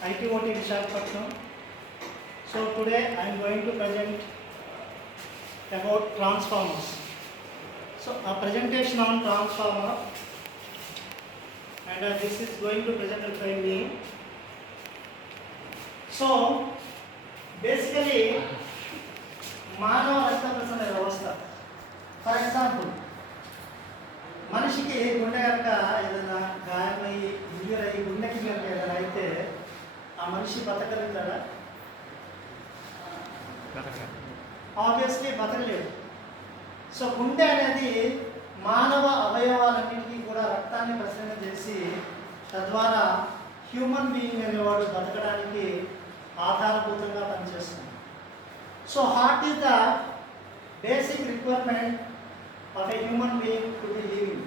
ITOT Visakhapatnam. So today I am going to present about transformers. So a presentation on transformer, and this is going to present by me. So basically మానవ రక్త ప్రసరణ వ్యవస్థ, for example మనిషికి గుండె కనుక ఏదైనా గాయమయ్యి ఇంజూర్ అయ్యి గుండెకి కనుక ఏదైనా అయితే ఆ మనిషి బతకగలుగుతాడా? ఆబ్వియస్లీ బతకలేదు. సో గుండె అనేది మానవ అవయవాలన్నింటినీ కూడా రక్తాన్ని ప్రసరణ చేసి తద్వారా హ్యూమన్ బీయింగ్ అనేవాడు బతకడానికి ఆధారభూతంగా పనిచేస్తుంది. So heart is the basic requirement of a human being to be living.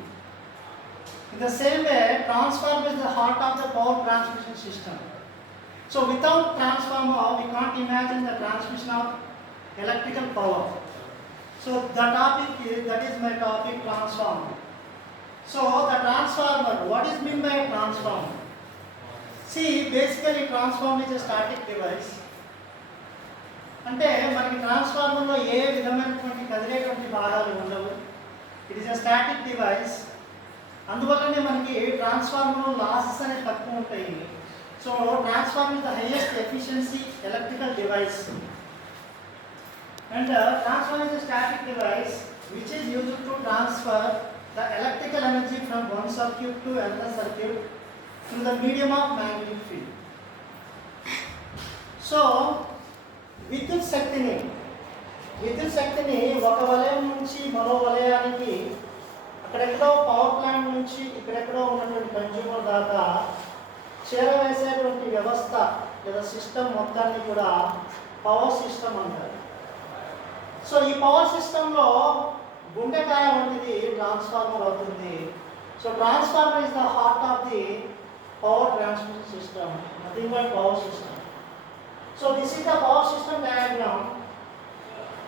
In the same way, transformer is the heart of the power transmission system. So without transformer, we can't imagine the transmission of electrical power. So that is my topic, transformer. So the transformer, what is meant by transformer? See, basically transformer is a static device. అంటే మనకి ట్రాన్స్ఫార్మర్లో ఏ విధమైనటువంటి కదిలేటువంటి భాగాలు ఉండవు. It is a static device. అందువల్లనే మనకి ట్రాన్స్ఫార్మర్లో లాసెస్ అనేవి తక్కువ ఉంటాయి. So transformer is the highest efficiency electrical device. And transformer is a static device which is used to transfer the electrical energy from one circuit to another circuit through the medium of magnetic field. So విద్యుత్ శక్తిని ఒక వలయం నుంచి మరో వలయానికి, అక్కడెక్కడో power plant నుంచి ఇక్కడెక్కడో ఉన్నటువంటి కన్జ్యూమర్ దాకా చేరవేసేటువంటి వ్యవస్థ లేదా సిస్టమ్ మొత్తాన్ని కూడా పవర్ సిస్టమ్ అంటారు. సో ఈ పవర్ సిస్టంలో గుండెకాయ వంటిది ట్రాన్స్ఫార్మర్ అవుతుంది. So transformer is the heart of the power transmission system, nothing but power system. So this is the power system diagram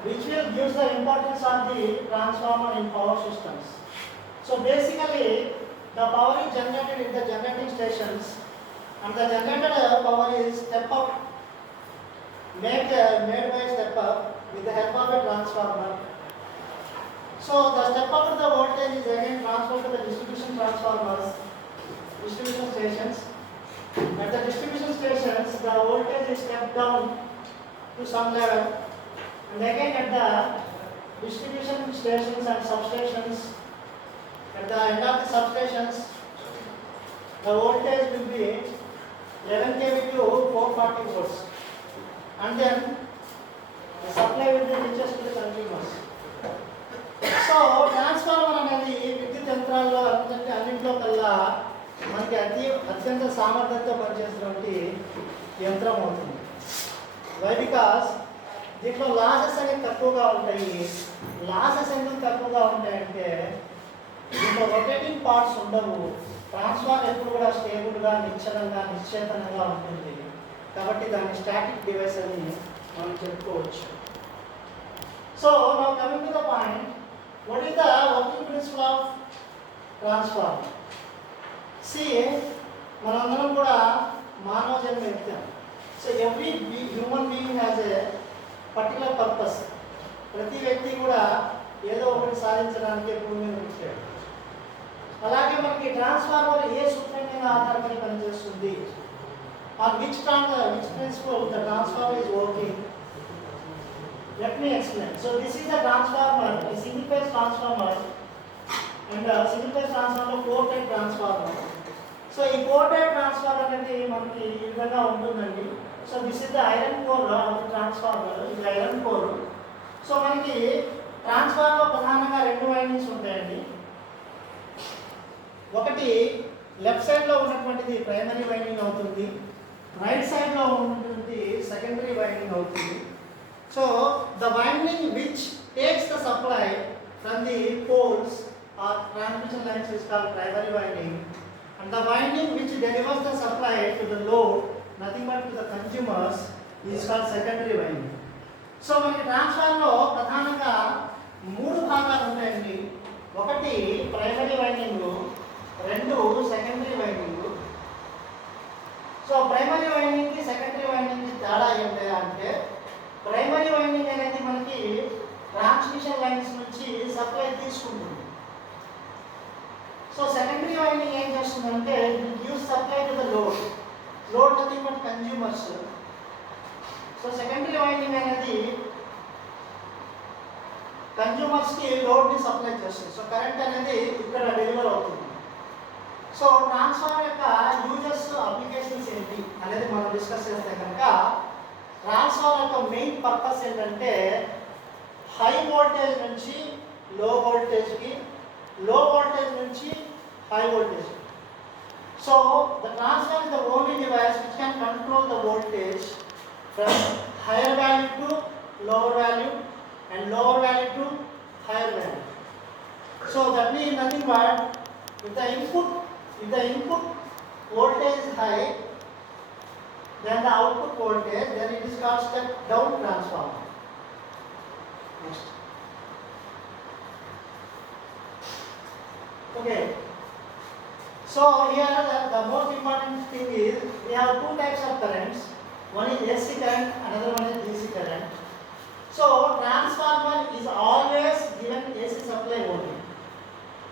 which will give the importance of the transformer in power systems. So basically the power is generated in the generating stations, and the generated power is step up made by step up with the help of a transformer. So the step up of the voltage is again transferred to the distribution stations. At the distribution stations, the voltage is stepped down to some level, and again at the distribution stations and substations, at the end of the substations, the voltage will be 11 kV to 440 volts, and then the supply will be reaches to the consumers. So transformer అనేది విద్యుత్ యంత్రాల్లో అన్నింటిలో కల్లా మనకి అత్యంత సామర్థ్యంతో పనిచేసినటువంటి యంత్రం అవుతుంది. వై? బికాస్ దీంట్లో లాసెస్ అనేవి తక్కువగా ఉంటాయి. లాసెస్ ఎందుకు తక్కువగా ఉంటాయంటే దీంట్లో రొటేటింగ్ పార్ట్స్ ఉండవు. ట్రాన్స్ఫార్మర్ ఎప్పుడు కూడా స్టేబుల్గా, నిశ్చలంగా, నిశ్చేతనంగా ఉంటుంది. కాబట్టి దాన్ని స్టాటిక్ డివైస్ అని మనం చెప్పుకోవచ్చు. So now coming to the point, what is the working principle of transformer? మనందరం కూడా మానవ జన్మ ఎత్తాం. So every human being has a particular purpose. ప్రతి వ్యక్తి కూడా ఏదో ఒకటి సాధించడానికి భూమి మీద పుట్టాడు. అలాగే మనకి ట్రాన్స్ఫార్మర్ ఏ సూత్రం మీద ఆధారపడి పనిచేస్తుంది, on which principle the transformer is working. Let me explain. So this is the transformer, ఈ single phase transformer, and single phase transformer 4 type transformer. So ఈ 4 టైప్ ట్రాన్స్ఫార్మర్ అనేది మనకి ఈ విధంగా ఉంటుందండి. So this is the iron core of the transformer, ఇది iron core. So మనకి transformer ప్రధానంగా 2 వైండింగ్స్ ఉంటాయండి. ఒకటి లెఫ్ట్ సైడ్లో ఉన్నటువంటిది ప్రైమరీ వైండింగ్ అవుతుంది, రైట్ సైడ్లో ఉన్నటువంటి సెకండరీ వైండింగ్ అవుతుంది. So the winding which takes the supply from the poles or transmission lines is called primary winding, and the winding which delivers the supply to the load, nothing but to the consumers, is called secondary winding. So మనకి ట్రాన్స్ఫార్మర్లో ప్రధానంగా 3 భాగాలు ఉంటాయండి. ఒకటి primary winding, 2 secondary winding, so primary వైండింగ్కి secondary వైండింగ్కి తేడా ఏంటి అంటే ప్రైమరీ వైండింగ్ అనేది మనకి ట్రాన్స్మిషన్ లైన్స్ నుంచి సప్లై తీసుకుంటుంది. సో సెకండరీ వైండింగ్ ఏం చేస్తుందంటే gives supply to the load nothing but consumers. So secondary winding అనేది కన్జ్యూమర్స్కి లోడ్ని సప్లై చేస్తుంది. సో కరెంట్ అనేది ఇక్కడ డెలివర్ అవుతుంది. సో ట్రాన్స్ఫార్మర్ యొక్క యూజెస్ అప్లికేషన్స్ ఏంటి అనేది మనం డిస్కస్ చేస్తే కనుక ట్రాన్స్ఫార్మర్ యొక్క మెయిన్ పర్పస్ ఏంటంటే హై వోల్టేజ్ నుంచి లో వోల్టేజ్కి, లో వోల్టేజ్ నుంచి high voltage. So the transformer is the only device which can control the voltage from hire value to lower value and lower value to higher value. So that means nothing but if the input voltage is high, then the output voltage, then it is called step down transformer. Next. Okay. So here the most important thing is we have two types of currents. One is AC current, another one is DC current. So transformer is always given AC supply only.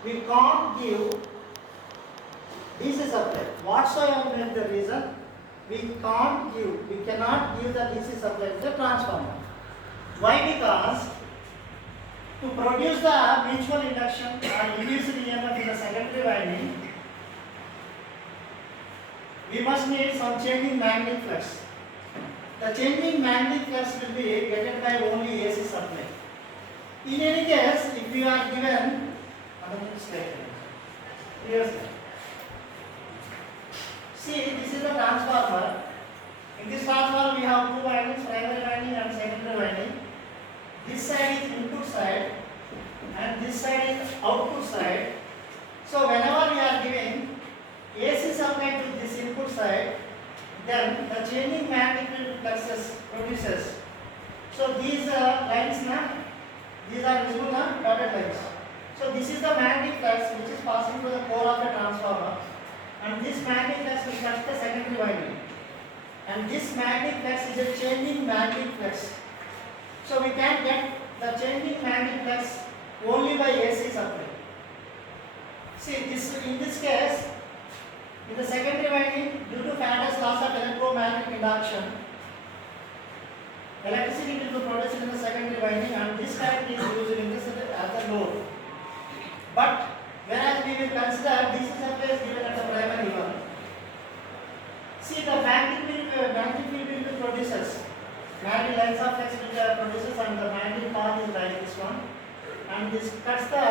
We can't give DC supply. Whatsoever may be the reason, we cannot give the DC supply to the transformer. Why? Because to produce the mutual induction or induced EMF in the secondary winding, we must need some changing magnetic flux. The changing magnetic flux will be getted by only AC supply. In any case, if you are given another slide, see this is the transformer. In this transformer we have two windings, primary winding and secondary winding. This side is input side and this side is output side. So whenever we are giving AC supply to this input side, then the changing magnetic fluxes produces. So these lines these are visible dotted lines. So this is the magnetic flux which is passing through the core of the transformer, and this magnetic flux will touch the secondary winding, and this magnetic flux is a changing magnetic flux. So we can get the changing magnetic flux only by AC supply. See this, in this case, in the secondary winding, due to Faraday's laws of electromagnetic induction, electricity will be produced in the secondary winding, and this current is used in this as a load. But whereas we will consider DC supply is given at the primary one. See the magnetic field will be produces. Magnetic lines of flux will be produces, and the magnetic path is like this one, and this cuts the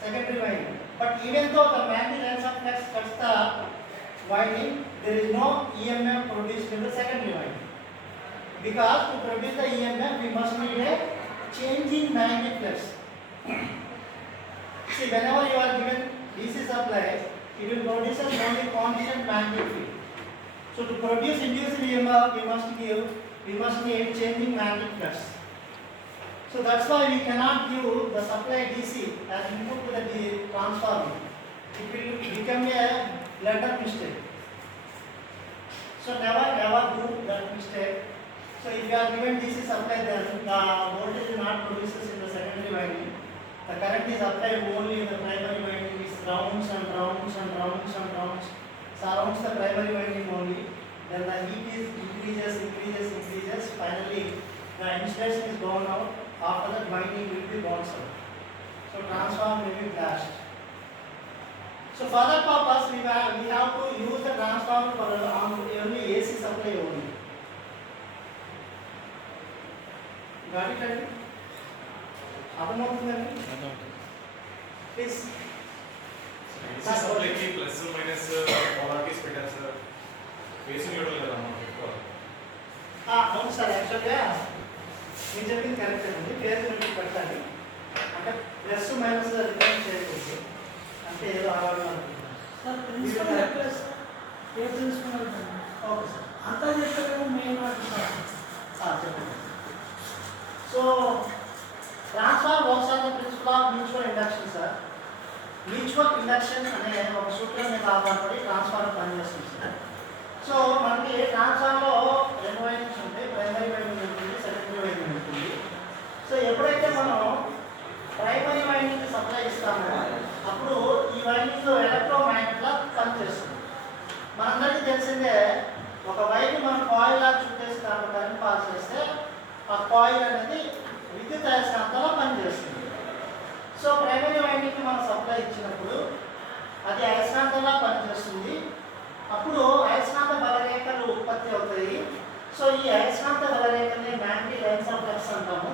secondary winding. But even though the magnetic lines of flux cuts the winding, there is no EMF produced in the secondary winding. Because to produce the EMF, we must need a changing magnetic flux. See, whenever you are given DC supply, it will produce only constant magnetic field. So to produce induced EMF, we must need changing magnetic flux. So that's why we cannot give the supply DC as input to the transformer. It will become a blunder mistake. So never ever do that mistake. So if you are given DC supply, then the voltage is not produced in the secondary winding. The current is applied only in the primary winding, which rounds and rounds and rounds and rounds, surrounds the primary winding only. Then the heat is increases. Finally, the insulation is blown out. After that, winding will be bounced out. So transformer will be flashed. So for that purpose, we have to use the transformer for only AC supply only. Got it? Ready? Please. AC supply की plus minus polarities పెట్టారు sir. Facing neutral కదా మనకు. అవును సార్, యాక్చువల్గా మీరు చెప్పింది కరెక్ట్ అండి. Phase neutral పెట్టాలి అంటే ప్లస్ మైనస్ రిటర్న్ చేయకూడదు, అంటే ఏదో ఆడాలి అనుకుంటున్నాను. ఓకే సార్, అంతా చెప్పారు మెయిన్ చెప్పండి. So transformer works on the principle of mutual induction sir. Mutual induction అనే ఒక సూత్రం మీద ఆధారపడి ట్రాన్స్ఫార్మర్ పనిచేస్తుంది సార్. సో సో మనకి ట్రాన్స్ఫార్మర్లో రెండు వైండింగ్స్ ఉంటాయి, ప్రైమరీ వైండింగ్ ఉంటుంది, సెకండరీ వైండింగ్ ఉంటుంది. సో ఎప్పుడైతే మనం ప్రైమరీ వైండింగ్ సప్లై ఇస్తామో అప్పుడు ఈ వైండింగ్ ఎలక్ట్రోమాగ్నెట్లా పనిచేస్తుంది. మనందరికీ తెలిసిందే, ఒక వైర్ని మనం కాయిల్ లాగా చుట్టేసి దాంట్లో కరెంట్ పాస్ చేస్తే ఆ కాయిల్ అనేది విద్యుత్ అయస్కాంతంలో పనిచేస్తుంది. సో ప్రైమరీ వైండింగ్కి మనం సప్లై ఇచ్చినప్పుడు అది అయస్కాంతంలా పనిచేస్తుంది. అప్పుడు అయస్కాంత బలరేఖలు ఉత్పత్తి అవుతాయి. సో ఈ అయస్కాంత బలరేఖల్ని మ్యాగ్నెటిక్ లైన్స్ ఆఫ్ ఫ్లక్స్ అంటాము.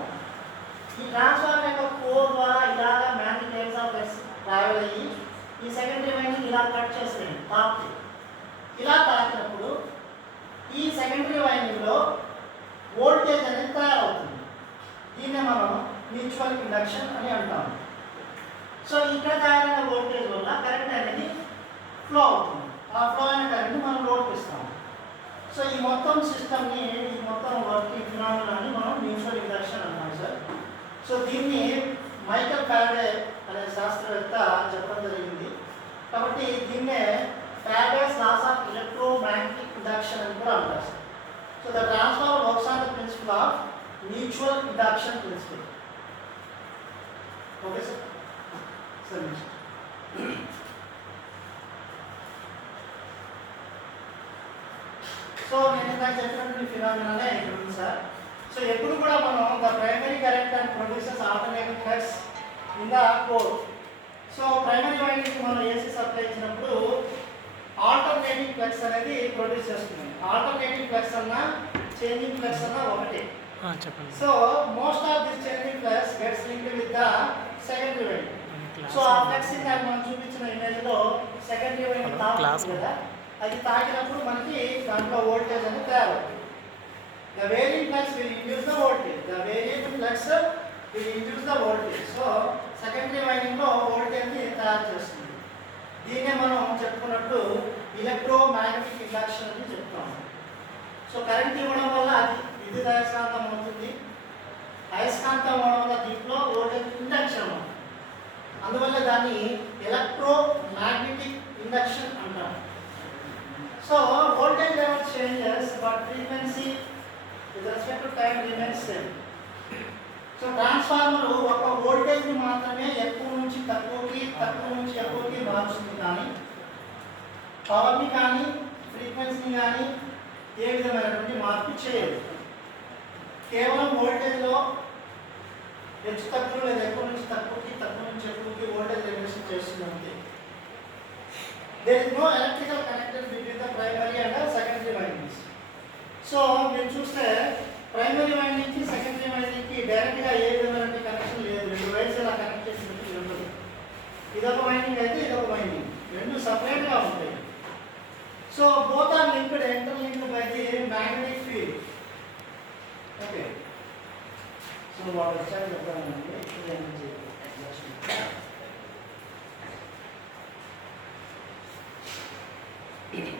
ఈ ట్రాన్స్ఫార్మర్ యొక్క కోర్ ద్వారా ఇలాగ magnetic lines of flux travel అయ్యి ఈ సెకండరీ వైండింగ్ ఇలా కట్ చేస్తాయి తాకి. ఇలా తాకినప్పుడు ఈ సెకండరీ వైండింగ్లో వోల్టేజ్ అనేది తయారవుతుంది. దీన్నే మనం మ్యూచువల్ ఇండక్షన్ అని అంటాము. సో ఇక్కడ తయారైన వోల్టేజ్ వల్ల కరెంట్ అనేది ఫ్లో అవుతుంది. ఆ ఫ్లో అయిన కరెంట్ మనం లోడ్కి ఇస్తాము. సో ఈ మొత్తం సిస్టమ్ని, ఈ మొత్తం వర్కింగ్ ఫినామినాని మనం మ్యూచువల్ ఇండక్షన్ అంటాం సార్. సో దీన్ని మైకల్ ఫ్యారడే అనే శాస్త్రవేత్త చెప్పడం జరిగింది. కాబట్టి దీన్నే Faraday's laws of electromagnetic induction అని కూడా అంటారు sir. So the transformer works on the principle of mutual induction principle. Okay sir. Sir next. So నేను ఇందాక చెప్పినటువంటి ఫినామినానే ఇక్కడ ఉంది సార్. సో ఎప్పుడు కూడా మనం the primary current and produces alternating flux in the core. So primary వైండింగ్కి మనం ఏసీ సప్లై ఇచ్చినప్పుడు ఆల్టర్నేటింగ్ ఫ్లక్స్ అనేది ప్రొడ్యూస్ చేస్తుంది. ఆల్టర్నేటింగ్ ఫ్లక్స్ అన్నా చేంజింగ్ ఫ్లక్స్ అన్నా ఒకటే. చెప్పండి. So most of this changing flux gets linked with the secondary winding. So ఆ ఫ్లక్స్ ఇందాక మనం చూపించిన ఇమేజ్లో సెకండరీ వైండింగ్ తాకుతుంది కదా, అది తాకినప్పుడు మనకి దాంట్లో వోల్టేజ్ అనేది తయారవుతుంది. The varying flux will induce the voltage. The variable flux will induce the voltage. So secondary winding లో వోల్టేజ్ ని తయారు చేస్తుంది. దీన్నే మనం చెప్పుకున్నట్టు ఎలక్ట్రోమాగ్నెటిక్ ఇండక్షన్ అని చెప్తాము. సో కరెంట్ ఇవ్వడం వల్ల అది విద్యుత్ అయస్కాంతం అవుతుంది. అయస్కాంతం అవ్వడం వల్ల దీంట్లో వోల్టేజ్ ఇండక్షన్ అవుతుంది. అందువల్ల దాన్ని ఎలక్ట్రోమాగ్నెటిక్ ఇండక్షన్ అంటారు. So voltage level changes but frequency with respect to time remains same. So transformer ఒక వోల్టేజ్ని మాత్రమే ఎక్కువ నుంచి తక్కువకి, తక్కువ నుంచి ఎక్కువకి మారుస్తుంది, కానీ పవర్ని కానీ ఫ్రీక్వెన్సీని కానీ ఏ విధమైనటువంటి మార్పు చేయదు. కేవలం వోల్టేజ్లో హెచ్చు తక్కువ లేదా ఎక్కువ నుంచి తక్కువకి, తక్కువ నుంచి ఎక్కువకి వోల్టేజ్ రెగ్యులేషన్ చేస్తుంది. There is no electrical connection between the primary and the secondary windings. So మీరు చూస్తే ప్రైమరీ వైండింగ్ కి సెకండరీ వైండింగ్ కి డైరెక్ట్ గా ఏ విధమైన కనెక్షన్ లేదు. రెండు వైర్స్ ఇలా కనెక్ట్ చేసినట్టు ఉంటుంది. ఇదొక వైండింగ్ అయితే ఇదొక వైండింగ్, రెండు సపరేట్ గా ఉంటాయి. So both are linked, interlinked by the magnetic field. Okay. So what వచ్చాక చెప్పాలంటే ఇది